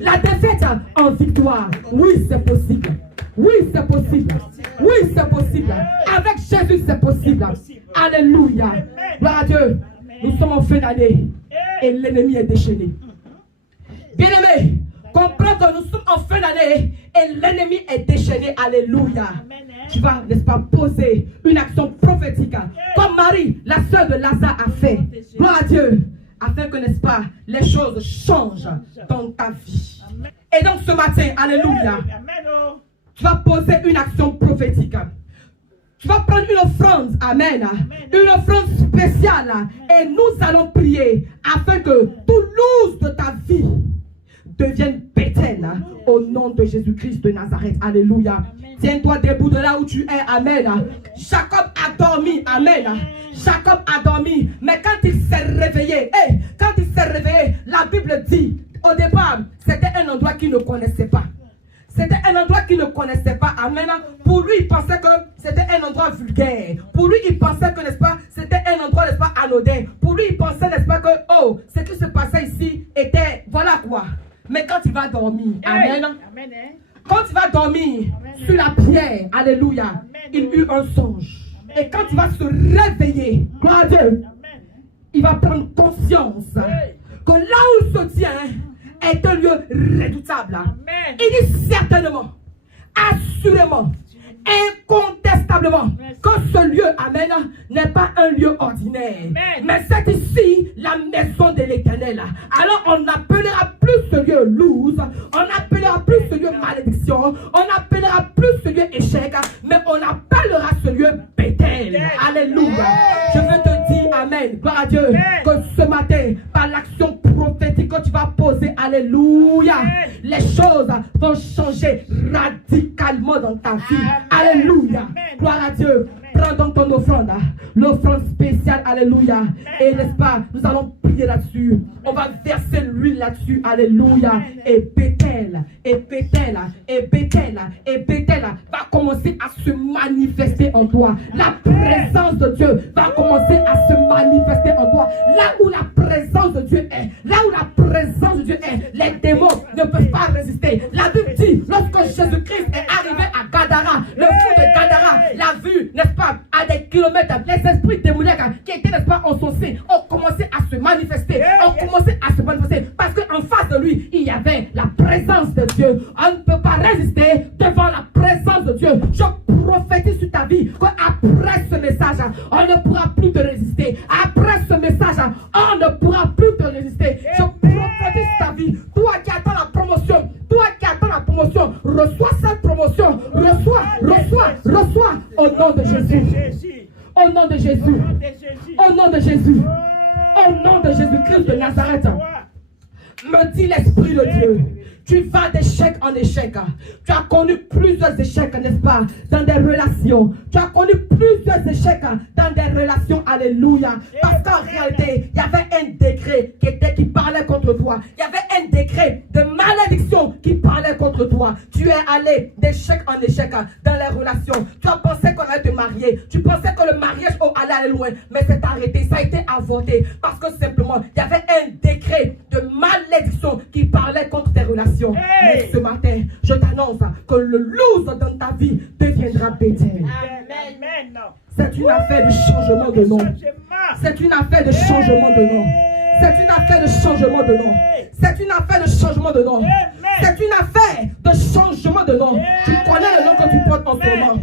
La défaite en victoire. Oui, c'est possible. Oui, c'est possible. Oui, c'est possible. Avec Jésus, c'est possible. Alléluia. Gloire à Dieu. Nous sommes en fin d'année et l'ennemi est déchaîné. Bien-aimé, comprends que nous sommes en fin d'année et l'ennemi est déchaîné. Alléluia. Tu vas, n'est-ce pas, poser une action prophétique comme Marie, la sœur de Lazare, a fait. Gloire à Dieu. Afin que, n'est-ce pas, les choses changent dans ta vie. Et donc ce matin, alléluia, tu vas poser une action prophétique. Tu vas prendre une offrande, amen, une offrande spéciale. Et nous allons prier afin que tout loose de ta vie devienne Bethel au nom de Jésus-Christ de Nazareth. Alléluia. Tiens-toi debout de là où tu es. Amen. Jacob a dormi. Amen. Jacob a dormi. Mais quand il s'est réveillé, la Bible dit, au départ, c'était un endroit qu'il ne connaissait pas. C'était un endroit qu'il ne connaissait pas. Amen. Pour lui, il pensait que c'était un endroit vulgaire. Pour lui, il pensait que, n'est-ce pas, c'était un endroit, n'est-ce pas, anodin. Pour lui, il pensait, n'est-ce pas, que, ce qui se passait ici était, voilà quoi. Mais quand il va dormir, amen. Quand il va dormir sur la pierre, alléluia, il eut un songe. Et quand il va se réveiller, gloire à Dieu, il va prendre conscience que là où il se tient est un lieu redoutable. Il dit certainement, assurément, incontestablement que ce lieu, amen, n'est pas un lieu ordinaire. Mais c'est ici la maison de l'Éternel. Alors on appellera plus ce lieu loose, on appellera plus ce lieu malédiction, on appellera plus ce lieu échec, mais on appellera ce lieu Bethel. Alléluia. Je veux te dire, amen, gloire à Dieu, que ce matin, par l'action prophétique que tu vas poser, alléluia, les choses vont changer radicalement dans ta vie. Alléluia. Gloire à Dieu. Prends donc ton offrande, l'offrande spéciale, alléluia. Et n'est-ce pas, nous allons prier là-dessus. On va verser l'huile là-dessus, alléluia. Et Bethel, va commencer à se manifester en toi. La présence de Dieu va commencer à se manifester en toi. Là où la présence de Dieu est, les démons ne peuvent pas résister. La Bible dit, lorsque Jésus-Christ est arrivé à Gadara, le fou de Gadara l'a vu, n'est-ce pas, à des kilomètres, les esprits démoniaques qui étaient, n'est-ce pas, en son sein, ont commencé à se manifester, parce qu'en face de lui, il y avait la présence de Dieu. On ne peut pas résister devant la présence de Dieu. Je prophétise sur ta vie qu'après ce message, on ne pourra plus te résister. Après ce message, on ne pourra plus te résister. Je prophétise sur ta vie. Toi qui attends la promotion, reçois cette promotion. Reçois au nom de Jésus. Au nom de Jésus. Au nom de Jésus. Au nom de Jésus-Christ de Nazareth. Me dit l'Esprit de Dieu Tu vas d'échec en échec. Tu as connu plusieurs échecs, n'est-ce pas, dans des relations. Tu as connu plusieurs échecs dans des relations. Alléluia. Parce qu'en réalité, il y avait un décret qui parlait contre toi. Il y avait un décret de malédiction qui parlait contre toi. Tu es allé d'échec en échec dans les relations. Tu as pensé qu'on allait te marier. Tu pensais que le mariage allait aller loin. Mais c'est arrêté. Ça a été avorté. Parce que simplement, il y avait un décret de malédiction qui parlait contre tes relations. Mais ce matin, je t'annonce que le loose dans ta vie deviendra bétail. Amen. C'est une affaire de changement de nom. C'est une affaire de changement de nom. C'est une affaire de changement de nom. C'est une affaire de changement de nom. C'est une affaire de changement de nom. Tu connais le nom que tu portes en ce moment.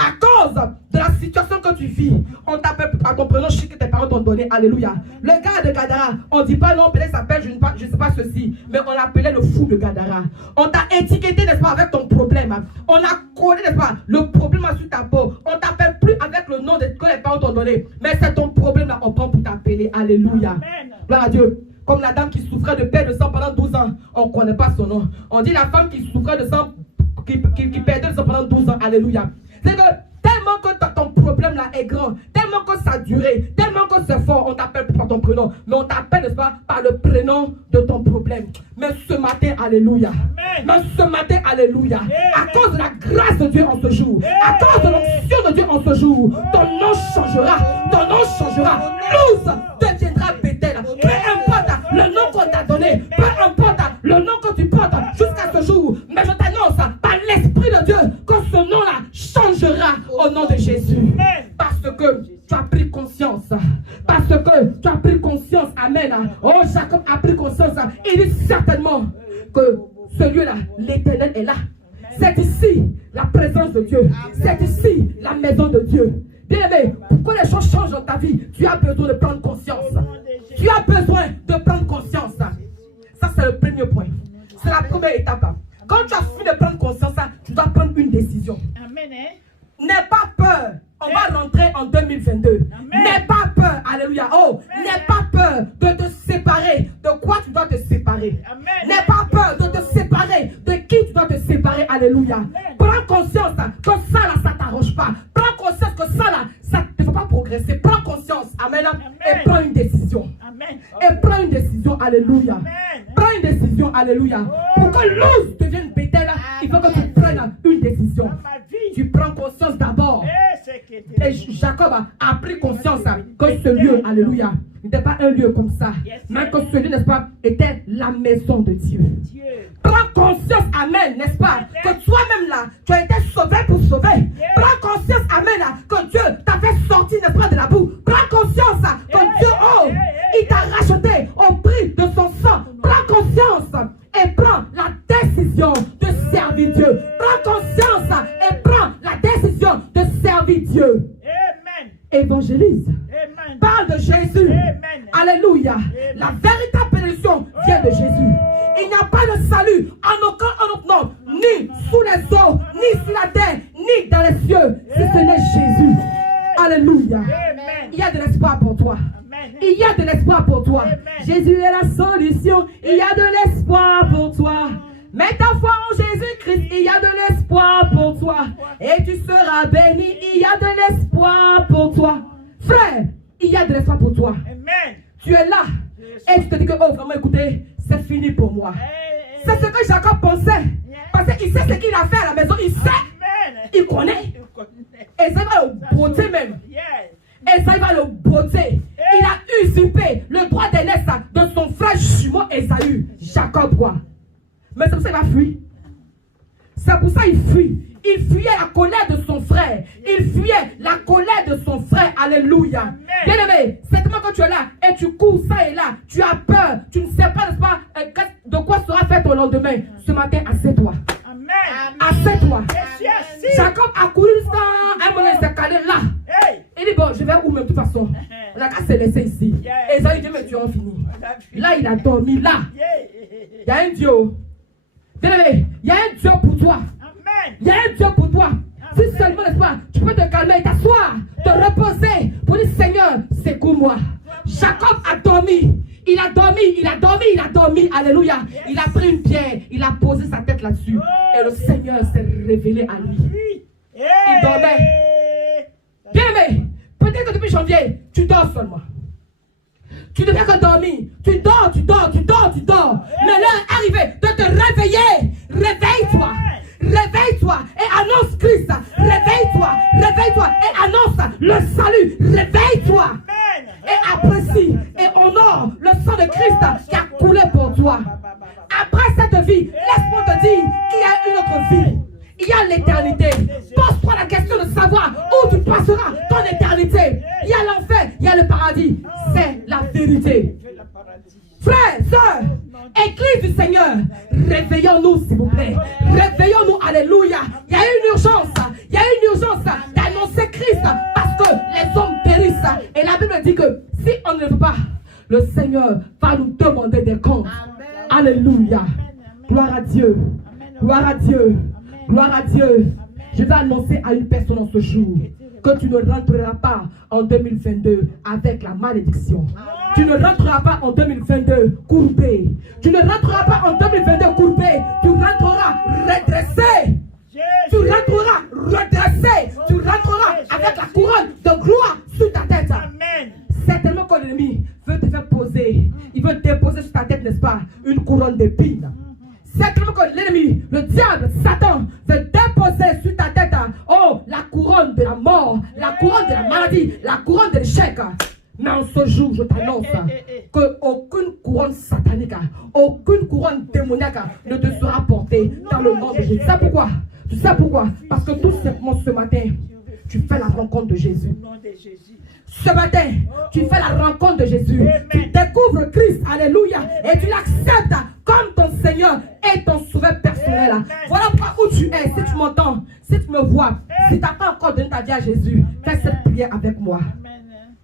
À cause de la situation que tu vis, on t'appelle à ton prénom que tes parents t'ont donné. Alléluia. Le gars de Gadara, on ne dit pas non, peut-être s'appelle, je ne sais pas ceci, mais on l'appelait le fou de Gadara. On t'a étiqueté, n'est-ce pas, avec ton problème. On a collé, n'est-ce pas, le problème sur ta peau. On t'appelle plus avec le nom que les parents t'ont donné, mais c'est ton problème là, on prend pour t'appeler. Alléluia. Gloire à Dieu. Comme la dame qui souffrait de perte de sang pendant 12 ans, on ne connaît pas son nom. On dit la femme qui souffrait de sang, qui perdait le sang pendant 12 ans. Alléluia. C'est que tellement que ton problème là est grand, tellement que ça a duré, tellement que c'est fort, on t'appelle par ton prénom, mais on t'appelle, n'est-ce pas, par le prénom de ton problème. Mais ce matin, alléluia. Mais ce matin, alléluia. À cause de la grâce de Dieu en ce jour, à cause de l'onction de Dieu en ce jour, ton nom changera, ton nom changera. Loose deviendra bétail. Peu importe le nom qu'on t'a donné, peu importe le nom que tu portes jusqu'à ce jour, mais je t'annonce par l'Esprit de Dieu que ce nom-là changera au nom de Jésus. Parce que tu as pris conscience. Parce que tu as pris conscience. Amen. Oh, Jacob a pris conscience. Il dit certainement que ce lieu-là, l'Éternel est là. C'est ici la présence de Dieu. C'est ici la maison de Dieu. Bien aimé, pour que les choses changent dans ta vie, tu as besoin de prendre conscience. Tu as besoin de prendre conscience. Ça, c'est le premier point. C'est la première étape. Quand tu as fini de prendre conscience, tu dois prendre une décision. Amen. N'aie pas peur. On va rentrer en 2022. N'aie pas peur. Alléluia. Oh, n'aie pas peur de te séparer. De quoi tu dois te séparer? N'aie pas peur de te séparer. De qui tu dois te séparer? Alléluia. Prends conscience que ça là, ça t'arrange pas. Prends conscience que ça là, ça ne te fait pas progresser. Prends conscience. Amen. Et prends une décision. Et prends une décision. Alléluia. Prends une décision. Alléluia. Pour que l'ose devienne bétail, il faut que tu prennes une décision. Tu prends conscience d'abord. Et Jacob a pris conscience que ce lieu, alléluia, n'était pas un lieu comme ça, mais que ce lieu, n'est-ce pas, était la maison de Dieu. Prends conscience, amen, n'est-ce pas, que toi-même là, tu as été sauvé pour sauver. Prends conscience, amen, là, que Dieu t'a fait sortir, n'est-ce pas, de la boue. Prends conscience que Dieu, oh, il t'a racheté au prix de son sang. Prends conscience et prends la décision de servir Dieu. Prends conscience et prends la décision de servir Dieu. Amen. Évangélise. Amen. Parle de Jésus. Amen. Alléluia. La véritable bénédiction vient de Jésus. Il n'y a pas de salut en aucun autre nom, ni sous les eaux, ni sur la terre, ni dans les cieux, si ce n'est Jésus. Alléluia. Amen. Il y a de l'espoir pour toi. Il y a de l'espoir pour toi. Amen. Jésus est la solution. Il y a de l'espoir pour toi. Mets ta foi en Jésus-Christ. Il y a de l'espoir pour toi. Et tu seras béni. Il y a de l'espoir pour toi. Frère, il y a de l'espoir pour toi. Amen. Tu es là. Et tu te dis que, oh, vraiment, écoutez, c'est fini pour moi. C'est ce que Jacob pensait. Parce qu'il sait ce qu'il a fait à la maison. Il sait. Amen. Il connaît. Et ça va le botter même. Yes. Et ça va le botter. Il a usurpé le droit d'aînesse de son frère jumeau Ésaü. Jacob, quoi. Mais c'est pour ça qu'il va fuir. C'est pour ça qu'il fuit. Il fuyait la colère de son frère. Il fuyait la colère de son frère. Alléluia. Bien aimé, c'est tellement que tu es là et tu cours ça et là. Tu as peur. Tu ne sais pas, n'est-ce pas, de quoi sera fait ton lendemain. Ce matin, assieds-toi. Amen. Assieds-toi. Yes. Jacob a couru jusqu'à un moment, il s'est calé là. Hey. Il dit, bon, je vais où même de toute façon. On n'a qu'à se laisser ici. Et ça, il dit, mais tu as fini. Là, il a dormi là. Il y a un Dieu. Bien aimé, il y a un Dieu pour toi. Amen. Il y a un Dieu pour toi. Si seulement, n'est-ce pas, tu peux te calmer, t'asseoir, te reposer pour dire, Seigneur, secours-moi. Jacob a dormi. Il a dormi dormi, alléluia. Il a pris une pierre, il a posé sa tête là-dessus. Et le Seigneur s'est révélé à lui. Il dormait. Bien aimé, peut-être que depuis janvier, tu dors seulement. Tu ne fais que dormir. Tu dors. Mais l'heure est arrivée de te réveiller. Réveille-toi. Réveille-toi et annonce Christ. Réveille-toi et annonce le salut. Réveille-toi et apprécie et honore le sang de Christ qui a coulé pour toi. Après cette vie, laisse-moi te dire qu'il y a une autre vie. Il y a l'éternité. Pose-toi la question de savoir où tu passeras ton éternité. Il y a l'enfer, il y a le paradis. C'est la vérité. Frères, sœurs, Église du Seigneur, réveillons-nous s'il vous plaît. Réveillons-nous, alléluia. Il y a une urgence. Il y a une urgence d'annoncer Christ parce que les hommes périssent. Et la Bible dit que si on ne le veut pas, le Seigneur va nous demander des comptes. Alléluia. Gloire à Dieu. Gloire à Dieu. Gloire à Dieu. Je vais annoncer à une personne en ce jour que tu ne rentreras pas en 2022 avec la malédiction. Tu ne rentreras pas en 2022 courbé. Tu ne rentreras pas en 2022 courbé. Tu rentreras redressé. Tu rentreras redressé. Tu rentreras avec la couronne de gloire sur ta tête. Certainement que l'ennemi veut te faire poser. Il veut déposer sur ta tête, n'est-ce pas, une couronne d'épines. Certainement que l'ennemi, le diable, Satan, veut déposer sur ta tête, oh, la couronne de la mort, la couronne de la maladie, la couronne de l'échec. Mais en ce jour, je t'annonce qu'aucune couronne satanique, aucune couronne démoniaque ne te sera portée dans le nom de Jésus. Tu sais pourquoi? Tu sais pourquoi? Parce que tout simplement ce matin, tu fais la rencontre de Jésus. Ce matin, tu fais la rencontre de Jésus. Tu découvres Christ, alléluia, et tu l'acceptes comme ton Seigneur et ton sauveur personnel. Voilà pourquoi où tu es, si tu m'entends, si tu me vois, si tu n'as pas encore donné ta vie à Jésus, fais cette prière avec moi.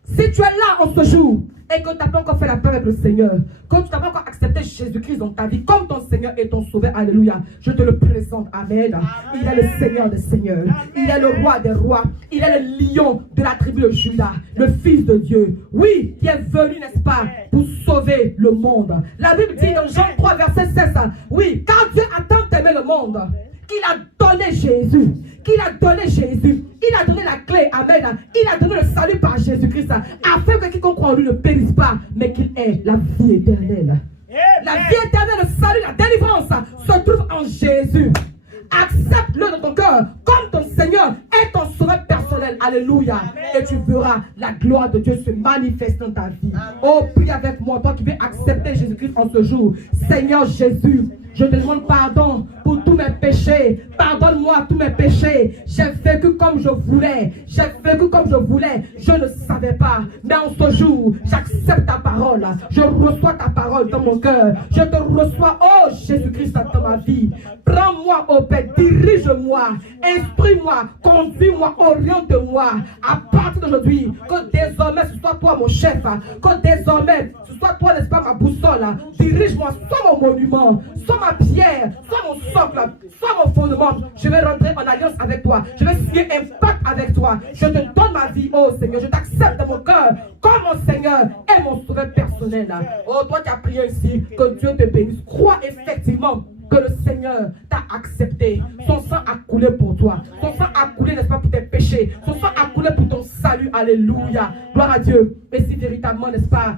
Si tu es là en ce jour et que tu n'as pas encore fait la paix avec le Seigneur, que tu n'as pas encore accepté Jésus-Christ dans ta vie comme ton Seigneur et ton sauveur, alléluia, je te le présente, amen. Il est le Seigneur des seigneurs, il est le roi des rois, il est le lion de la tribu de Juda, le Fils de Dieu, oui, qui est venu, n'est-ce pas, pour sauver le monde. La Bible dit dans Jean 3, verset 16, oui, car Dieu a tant aimé le monde qu'il a donné Jésus, il a donné la clé, amen, il a donné le salut par Jésus-Christ, afin que quiconque croit en lui ne périsse pas, mais qu'il ait la vie éternelle. La vie éternelle, le salut, la délivrance se trouve en Jésus. Accepte-le dans ton cœur comme ton Seigneur et ton sauveur personnel, alléluia, et tu verras la gloire de Dieu se manifester dans ta vie. Oh, prie avec moi, toi qui veux accepter Jésus-Christ en ce jour. Seigneur Jésus, je te demande pardon pour tous mes péchés. Pardonne-moi tous mes péchés. J'ai vécu comme je voulais. Je ne savais pas. Mais en ce jour, j'accepte ta parole. Je reçois ta parole dans mon cœur. Je te reçois, oh Jésus-Christ, dans ma vie. Prends-moi, oh Père, dirige-moi, instruis-moi, conduis-moi, oriente-moi. À partir d'aujourd'hui, que désormais ce soit toi mon chef. Que désormais ce soit toi, n'est-ce pas, ma boussole. Dirige-moi, sois mon monument, sois ma pierre, sois mon socle, sois mon fondement. Je vais rentrer en alliance avec toi. Je vais signer un pacte avec toi. Je te donne ma vie, oh Seigneur. Je t'accepte dans mon cœur comme mon Seigneur et mon sauveur personnel. Oh, toi qui as prié ici, que Dieu te bénisse. Crois effectivement que le Seigneur t'a accepté. Son sang a coulé pour toi. Son sang a coulé, n'est-ce pas, pour tes péchés. Son sang a coulé pour ton salut. Alléluia. Gloire à Dieu. Et si véritablement, n'est-ce pas,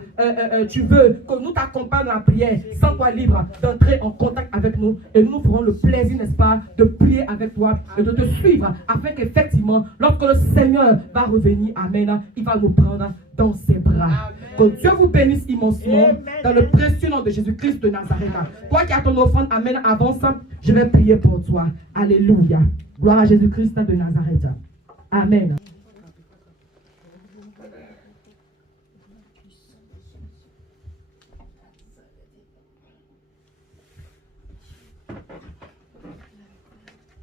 tu veux que nous t'accompagnions dans la prière, sens-toi libre d'entrer en contact avec nous. Et nous ferons le plaisir, n'est-ce pas, de prier avec toi et de te suivre, afin qu'effectivement, lorsque le Seigneur va revenir, amen, il va nous prendre dans ses bras. Que Dieu vous bénisse immensement dans le précieux nom de Jésus-Christ de Nazareth. Toi qui as ton offrande, amen, avance, je vais prier pour toi. Alléluia. Gloire à Jésus-Christ de Nazareth. Amen.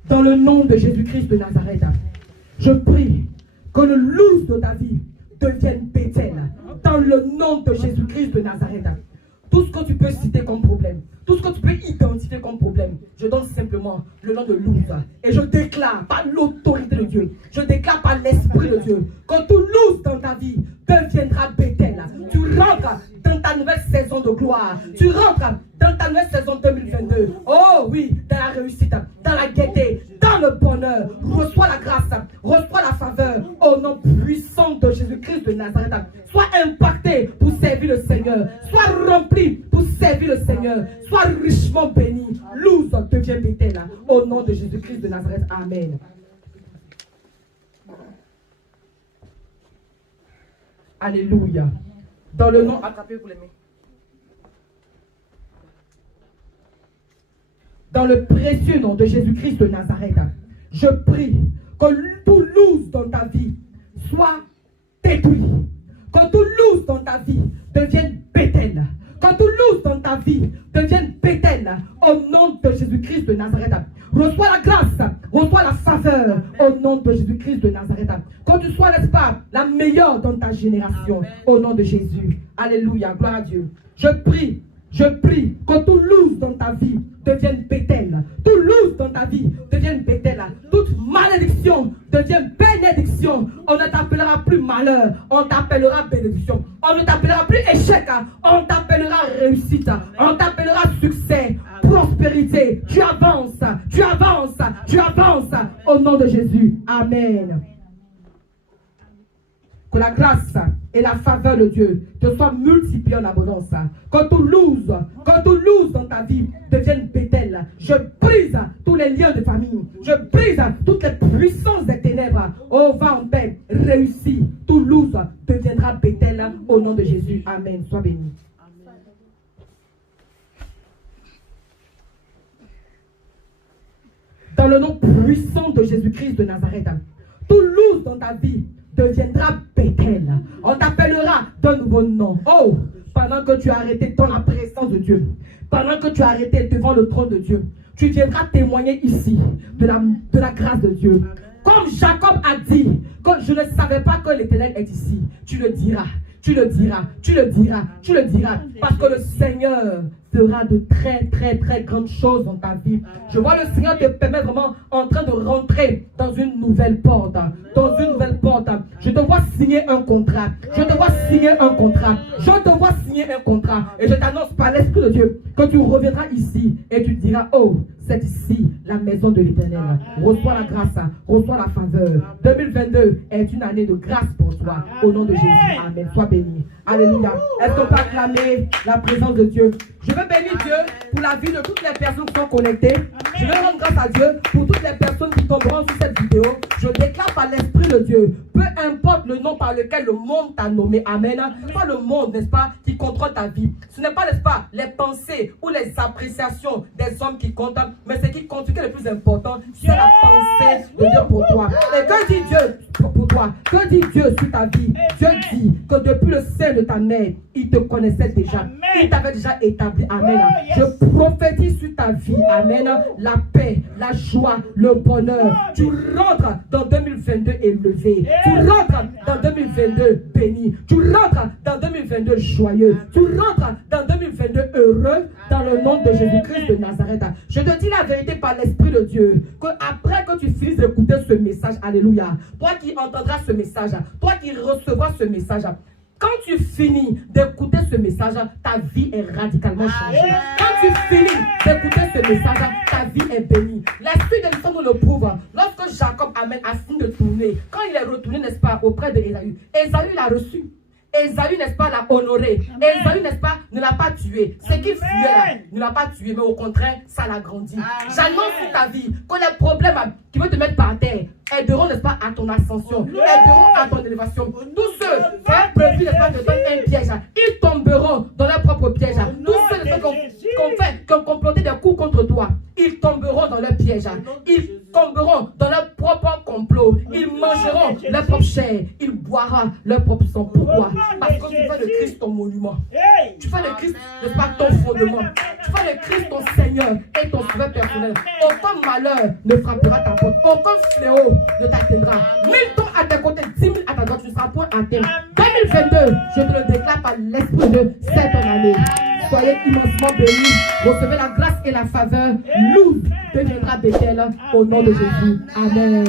Dans le nom de Jésus-Christ de Nazareth, je prie que le loup de ta vie devienne Bethel. Dans le nom de Jésus-Christ de Nazareth. Tout ce que tu peux citer comme problème, tout ce que tu peux identifier comme problème, je donne simplement le nom de Luz. Et je déclare par l'autorité de Dieu, je déclare par l'Esprit de Dieu, que tout Luz dans ta vie deviendra Bethel. Tu rentres dans ta nouvelle saison de gloire. dans ta nouvelle saison 2022. Oh oui, dans la réussite, dans la gaieté, dans le bonheur. Reçois la grâce, reçois la faveur au nom puissant de Jésus-Christ de Nazareth. Sois impacté pour servir le Seigneur. Sois rempli pour servir le Seigneur. Sois richement béni. Louse devient Bethel au nom de Jésus-Christ de Nazareth. Amen. Alléluia. Dans le nom, attrapez-vous les mains. Dans le précieux nom de Jésus-Christ de Nazareth, je prie que tout loose dans ta vie soit détruit. Que tout loose dans ta vie devienne Bethel. Que tout loose dans ta vie devienne Bethel. Au nom de Jésus-Christ de Nazareth. Reçois la grâce, reçois la faveur au nom de Jésus-Christ de Nazareth. Que tu sois, n'est-ce pas, la meilleure dans ta génération. Au nom de Jésus. Alléluia, gloire à Dieu. Je prie que tout loose dans ta vie devienne Bethel. Tout loose dans ta vie devienne Bethel. Toute malédiction devienne bénédiction. On ne t'appellera plus malheur, on t'appellera bénédiction. On ne t'appellera plus échec, on t'appellera réussite. On t'appellera succès, prospérité. Tu avances, tu avances, tu avances. Au nom de Jésus. Amen. Que la grâce et la faveur de Dieu te soient multipliées en abondance. Que tout loose dans ta vie devienne Bethel. Je brise tous les liens de famille. Je brise toutes les puissances des ténèbres. Oh, va en paix, réussis. Tout loose deviendra Bethel au nom de Jésus. Amen. Sois béni. Dans le nom puissant de Jésus-Christ de Nazareth, tout loose dans ta vie deviendra Bethel. On t'appellera d'un nouveau nom. Oh, pendant que tu as arrêté dans la présence de Dieu, pendant que tu as arrêté devant le trône de Dieu, tu viendras témoigner ici de la grâce de Dieu. Comme Jacob a dit, que je ne savais pas que l'Éternel est ici, tu le diras. Tu le diras, tu le diras, tu le diras. Parce que le Seigneur fera de très, très, très grandes choses dans ta vie. Je vois le Seigneur te permettre vraiment en train de rentrer dans une nouvelle porte. Dans une nouvelle porte. Je te vois signer un contrat. Je te vois signer un contrat. Je te vois signer un contrat. Et je t'annonce par l'Esprit de Dieu que tu reviendras ici et tu diras, oh, c'est ici la maison de l'Éternel. Reçois la grâce, reçois la faveur. 2022 est une année de grâce pour toi. Au nom de Jésus. Amen. Sois béni. Alléluia. Est-ce qu'on peut acclamer la présence de Dieu? Je veux bénir Dieu pour la vie de toutes les personnes qui sont connectées. Je veux rendre grâce à Dieu pour toutes les personnes qui tomberont sur cette vidéo. Je déclare par l'Esprit de Dieu, peu importe le nom par lequel le monde t'a nommé. Amen. Ce n'est pas le monde, n'est-ce pas, qui contrôle ta vie. Ce n'est pas, n'est-ce pas, les pensées ou les appréciations des hommes qui comptent, mais ce qui compte, ce qui est le plus important, c'est la pensée de Dieu pour toi. Et que dit Dieu pour toi? Que dit Dieu sur ta vie? Dieu dit que depuis le sein de ta mère, il te connaissait déjà. Il t'avait déjà établi. Amen. Je prophétise sur ta vie. Amen. La paix, la joie, le bonheur. Tu rentres dans 2022 élevé. Tu rentres dans 2022 béni. Tu rentres dans 2022 joyeux. Tu rentres dans 2022 heureux dans le nom de Jésus-Christ de Nazareth. Je te dis la vérité par l'Esprit de Dieu, que après que tu finisses d'écouter ce message, alléluia, toi qui entendras ce message, toi qui recevras ce message, quand tu finis d'écouter ce message, ta vie est radicalement changée. Quand tu finis d'écouter ce message, ta vie est bénie. L'Esprit de l'histoire nous le prouve. Lorsque Jacob a fini de tourner, quand il est retourné, n'est-ce pas, auprès de Ésaü, Ésaü l'a reçu. Ésaü, n'est-ce pas, l'a honoré. Ésaü, n'est-ce pas, ne l'a pas tué. Ce qu'il fuyait là, ne l'a pas tué, mais au contraire, ça l'a grandi. J'annonce sur ta vie que les problèmes qui veulent te mettre par terre aideront, n'est-ce pas, à ton ascension, aideront à ton élévation. Tous ceux qui ont prévu, n'est-ce pas, de donner un piège, ils tomberont dans leur propre piège. Tous ceux qui ont comploté des coups contre toi, ils tomberont dans leur piège. Ils tomberont dans leur propre complot. Ils mangeront leur propre chair. Ils boiront leur propre sang. Pourquoi? Parce que tu fais de Christ ton monument. Tu fais de Christ, n'est-ce pas, ton fondement. Tu fais de Christ ton Seigneur et ton sauveur personnel. Aucun malheur ne frappera ta porte. Aucun fléau ne t'atteindra. 1000 tons à tes côtés, 10 000 à ta droite, tu ne seras point atteint. 2022, je te le déclare par l'Esprit de cette année. Soyez immensement bénis. Recevez la grâce et la faveur. Lourd deviendra Bethel au nom de Jésus. Amen.